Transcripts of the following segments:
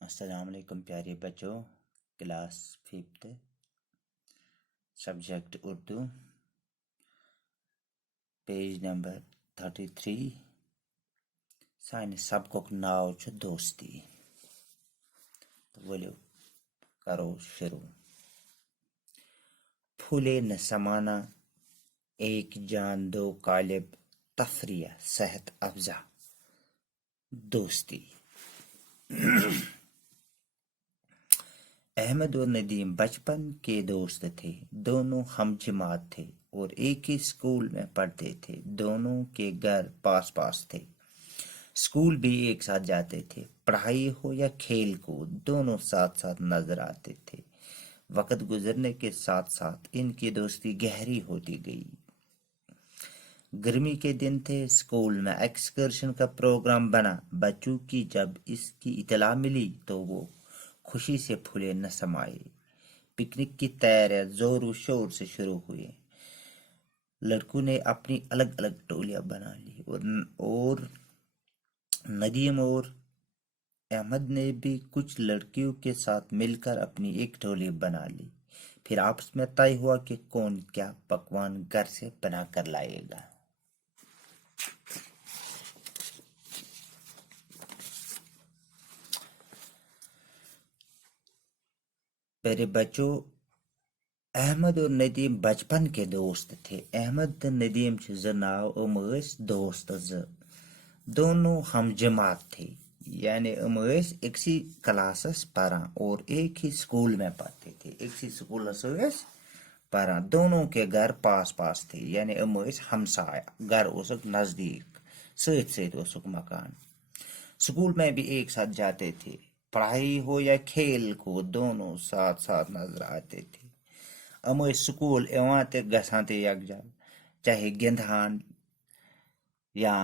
السلام علیکم پیارے بچوں، class 5 subject Urdu, page number 33 سانہِ سبقُک ناو چھُ دوستی۔ ؤلِو کرو شروع۔ پھولے نہ سمانا ایک جان دو قالب، تفریح صحت افزا دوستی۔ احمد اور ندیم بچپن کے دوست تھے، دونوں ہم جماعت تھے اور ایک ہی اسکول میں پڑھتے تھے۔ دونوں کے گھر پاس پاس تھے، اسکول بھی ایک ساتھ جاتے تھے۔ پڑھائی ہو یا کھیل کود، دونوں ساتھ ساتھ نظر آتے تھے۔ وقت گزرنے کے ساتھ ساتھ ان کی دوستی گہری ہوتی گئی۔ گرمی کے دن تھے، اسکول میں ایکسکرشن کا پروگرام بنا۔ بچوں کی جب اس کی اطلاع ملی تو وہ خوشی سے پھولے نہ سمائے۔ پکنک کی تیاریاں زور و شور سے شروع ہوئی۔ لڑکوں نے اپنی الگ الگ ٹولیاں بنا لی اور ندیم اور احمد نے بھی کچھ لڑکیوں کے ساتھ مل کر اپنی ایک ٹولی بنا لی۔ پھر آپس میں طے ہوا کہ کون کیا پکوان گھر سے بنا کر لائے گا۔ پیارے بچوں، احمد اور ندیم بچپن کے دوست تھے۔ احمد تو ندیم چھ زٕ ناو، دوست دونوں ہم جماعت تھے، یعنی اکسی کلاسس پران اور ایک ہی اسکول میں پڑھتے تھے۔ اکسی سکولس پران، دونوں کے گھر پاس پاس تھے، یعنی ہمسایہ، گھر اوسک نزدیک، سۭتۍ سۭتۍ اوسک مکان۔ اسکول میں بھی ایک ساتھ جاتے تھے۔ پڑھائی ہو یا کھیل کود، دونوں ساتھ ساتھ نظر آتے تھے۔ سکول ایوان تہ گژھان تہ یکجا، چاہے گندہان یا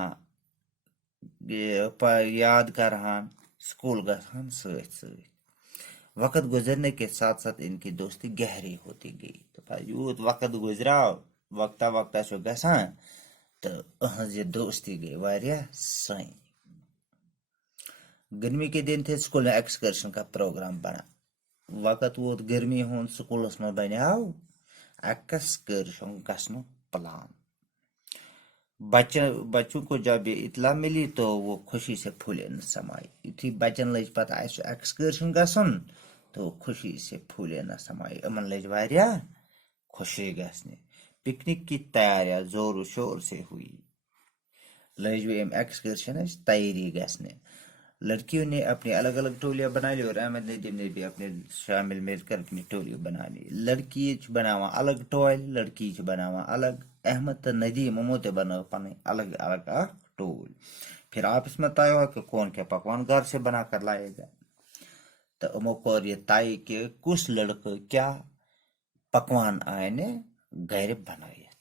یاد کرہان، سکول گژھان سۭتۍ سۭتۍ۔ وقت گزرنے کے ساتھ ساتھ ان کی دوستی گہری ہوتی گئی۔ تو یوت وقت گزراو، وقتہ وقتہ چھ گژھان تو اہنز یہ دوستی گئی واریاہ سٲنۍ۔ گرمی کے دن تھے، اسکول میں ایکسکرشن کا پروگرام بنا۔ وقت ووت گرمی ہُنٛد، سکولس منٛز بنیاو ایکسکرشن گژھنُک پلان۔ بچوں کو جب یہ اطلاع ملی تو وہ خوشی سے پھولے نہ سمائے۔ یُتھُے بچن لج پتہ اسہِ چھُ ایکسکرشن گژھُن تو خوشی سے پھولے نہ سمائے۔ یِمن لج واریاہ خوشی گژھنہِ۔ پکنک کی تیاریاں زور و شور سے ہوئی۔ لج امہِ ایکسکرشنٕچ تیٲری گژھنہِ۔ لڑکیوں نے اپنی الگ الگ ٹولیاں بنا لی اور احمد ندیم نے بھی اپنے شامل مل کر اپنی ٹولی بنا لی۔ لڑکی بناوان الگ ٹول، لڑکی بناوان الگ۔ احمد تو ندیم یمو تہ بنٲو پنٕنۍ الگ الگ اکھ ٹول۔ پھر آپس میں طے ہوا کہ کون کیا پکوان گھر سے بنا کر لائے گا۔ تو یمو کوٚر یہ طے کہ کس لڑکہٕ کیا پکوان آنہِ گھرِ بنٲیِتھ۔